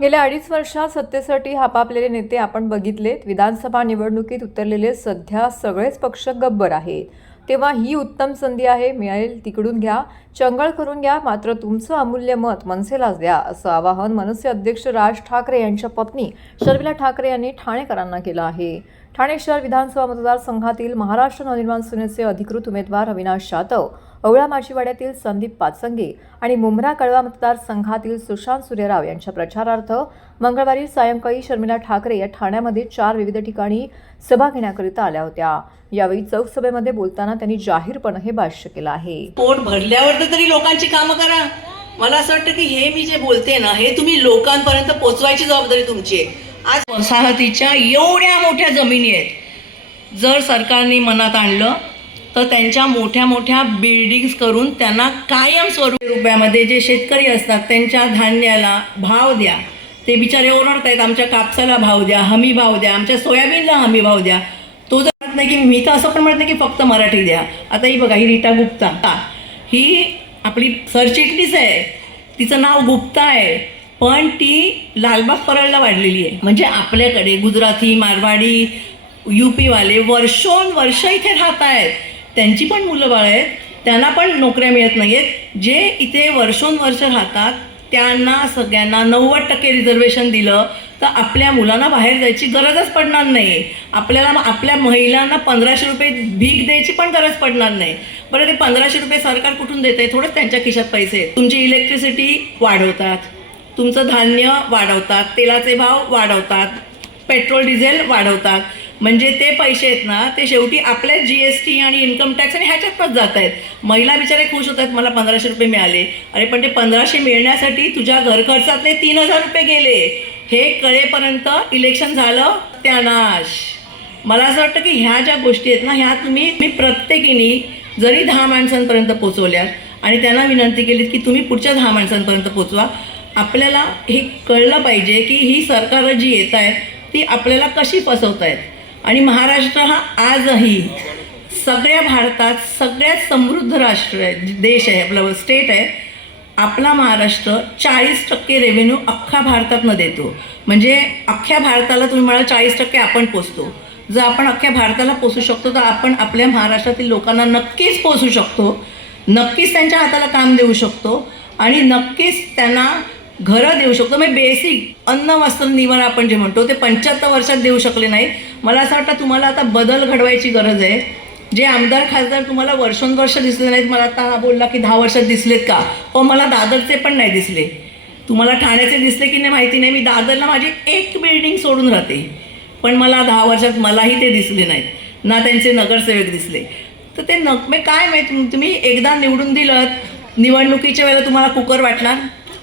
गेल्या अडीच वर्षात सत्तेसाठी हापापलेले नेते आपण बघितलेत. विधानसभा निवडणुकीत उतरलेले सध्या सगळेच पक्ष गब्बर आहेत. तेव्हा ही उत्तम संधी आहे. मिळेल तिकडून घ्या. चंगळ करून घ्या. मात्र तुमचं अमूल्य मत मनसेलाच द्या असं आवाहन मनसे अध्यक्ष राज ठाकरे यांच्या पत्नी शर्मिला ठाकरे यांनी ठाणेकरांना केलं आहे. ठाणे शहर विधानसभा मतदारसंघातील महाराष्ट्र नवनिर्माण सेनेचे अधिकृत उमेदवार अविनाश जाधव अवळा माचीवाड्यातील संदीप पाचंगे आणि मुंब्रा कळवा मतदारसंघातील सुशांत सूर्यराव यांच्या प्रचारार्थ मंगळवारी सायंकाळी शर्मिला ठाकरे या ठाण्यामध्ये चार विविध ठिकाणी सभा घेण्याकरिता आल्या होत्या. यावेळी चौक सभेमध्ये बोलताना त्यांनी जाहीरपणे हे भाष्य केलं आहे. पोट भरल्यावर तर तरी लोकांची कामं करा. मला असं वाटतं की हे मी जे बोलते ना हे तुम्ही लोकांपर्यंत पोहोचवायची जबाबदारी तुमची आहे. आज वसाहतीच्या एवढ्या मोठ्या जमिनी आहेत. जर सरकारने मनात आणलं तर त्यांच्या मोठ्या मोठ्या बिल्डिंग्स करून त्यांना कायम स्वरूप रुपयामध्ये जे शेतकरी असतात त्यांच्या धान्याला भाव द्या. ते बिचारे ओरडत आहेत आमच्या कापसाला भाव द्या हमी भाव द्या आमच्या सोयाबीनला हमी भाव द्या. तो जर म्हणत नाही की मी तर असं पण म्हणत नाही की फक्त मराठी द्या. आता ही बघा ही रीटा गुप्ता. ही आपली सरचिटणीस आहे. तिचं नाव गुप्ता आहे. पण ती लालबाग परळला वाढलेली आहे. म्हणजे आपल्याकडे गुजराती मारवाडी यूपीवाले वर्षोन वर्ष इथे राहत आहेत. त्यांची पण मुलं बाळ आहेत. त्यांना पण नोकऱ्या मिळत नाही आहेत जे इथे वर्षोन वर्ष राहतात त्यांना सगळ्यांना नव्वद टक्के रिझर्वेशन दिलं तर आपल्या मुलांना बाहेर जायची गरजच पडणार नाही. आपल्याला आपल्या महिलांना पंधराशे रुपये भीक द्यायची पण गरज पडणार नाही. बरं ते पंधराशे रुपये सरकार कुठून देत आहे थोडंच त्यांच्या खिशात पैसे आहेत. तुमची इलेक्ट्रिसिटी वाढवतात. तुमचं धान्य वाढवतात तेलाचे भाव वाढवतात पेट्रोल डिझेल वाढवतात. म्हणजे ते पैसे आहेत ना ते शेवटी आपल्याच जी एस टी आणि इन्कम टॅक्स आणि ह्याच्यातच जात आहेत. महिला बिचारे खुश होत आहेत मला पंधराशे रुपये मिळाले. अरे पण ते पंधराशे मिळण्यासाठी तुझ्या घर खर्चातले तीन हजार रुपये गेले. हे कळेपर्यंत इलेक्शन झालं त्या नाश. मला असं वाटतं की ह्या ज्या गोष्टी आहेत ना ह्या तुम्ही मी प्रत्येकीने जरी दहा माणसांपर्यंत पोचवल्यात आणि त्यांना विनंती केलीत की तुम्ही पुढच्या दहा माणसांपर्यंत पोचवा आपल्याला हे कळलं पाहिजे की ही सरकारं जी येत आहेत ती आपल्याला कशी फसवत आहेत आणि महाराष्ट्र हा आजही सगळ्या भारतात सगळ्यात समृद्ध राष्ट्र आहे देश आहे आपलं स्टेट आहे. आपला महाराष्ट्र चाळीस टक्के रेव्हेन्यू अख्ख्या भारतातनं देतो. म्हणजे अख्ख्या भारताला तुम्ही म्हणाल चाळीस टक्के आपण पोचतो जर आपण अख्ख्या भारताला पोचू शकतो तर आपण आपल्या महाराष्ट्रातील लोकांना नक्कीच पोचू शकतो. नक्कीच त्यांच्या हाताला काम देऊ शकतो. आणि नक्कीच त्यांना घरं देऊ शकतो. म्हणजे बेसिक अन्न वस्त्र निवार आपण जे म्हणतो ते पंच्याहत्तर वर्षात देऊ शकले नाही मला असं वाटतं तुम्हाला आता बदल घडवायची गरज आहे. जे आमदार खासदार तुम्हाला वर्षोनवर्ष दिसले नाहीत. मला आता हा बोलला की दहा वर्षात दिसलेत का? हो मला दादरचे पण नाही दिसले. तुम्हाला ठाण्याचे दिसले की नाही माहिती नाही. मी दादरला माझी एक बिल्डिंग सोडून राहते. पण मला दहा वर्षात मलाही ते दिसले नाहीत. ना त्यांचे नगरसेवक दिसले. तर ते नक मी म्हणजे काय माहीत तुम्ही एकदा निवडून दिलं निवडणुकीच्या वेळेला तुम्हाला कुकर वाटणार?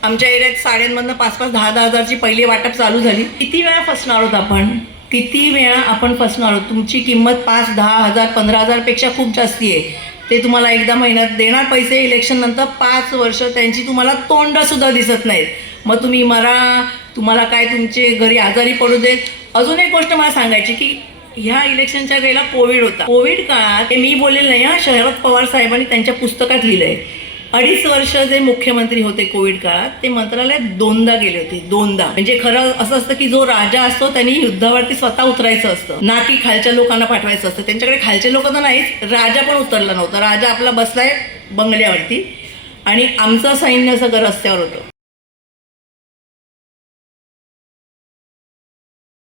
आमच्या एरियात साड्यांमधनं पाच पाच दहा दहा हजारची पहिली वाटप चालू झाली. किती वेळा फसणार आहोत आपण? किती वेळा आपण फसणार आहोत? तुमची किंमत पाच दहा हजार पंधरा हजारपेक्षा खूप जास्ती आहे. ते तुम्हाला एकदा महिन्यात देणार पैसे इलेक्शननंतर पाच वर्ष त्यांची तुम्हाला तोंडसुद्धा दिसत नाहीत. मग तुम्ही मरा तुम्हाला काय तुमचे घरी आजारी पडू देत? अजून एक गोष्ट मला सांगायची की ह्या इलेक्शनच्या वेळेला कोविड होता. कोविड काळात मी बोललेलं नाही हा शरद पवार साहेबांनी त्यांच्या पुस्तकात लिहिलं आहे अडीच वर्ष जे मुख्यमंत्री होते कोविड काळात ते मंत्रालयात दोनदा गेले होते दोनदा. म्हणजे खरं असं असतं की जो राजा असतो त्यांनी युद्धावरती स्वतः उतरायचं असतं. ना की खालच्या लोकांना पाठवायचं असतं. त्यांच्याकडे खालचे लोक तर नाहीच राजा पण उतरला नव्हता. राजा आपला बसलाय बंगल्यावरती. आणि आमचं सैन्य सगळं रस्त्यावर होतं.